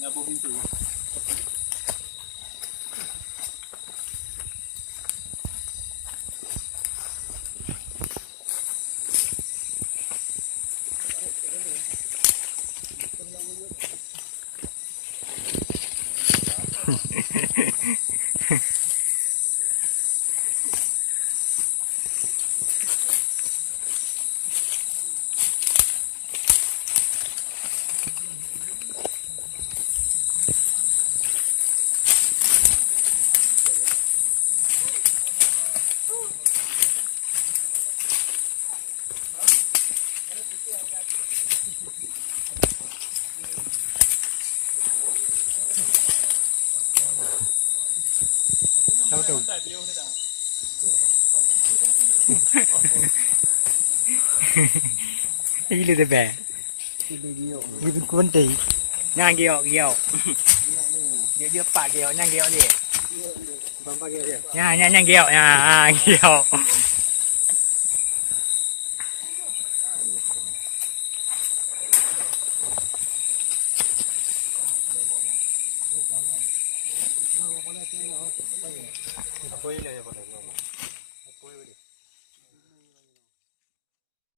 Nabuhin to. Đâu đâu. Ini le be. Ini kun ti. Nyang gio gio. Gio gio pa gio nyang gio đi. Nyang nyang gio à gio. Apoyo le ya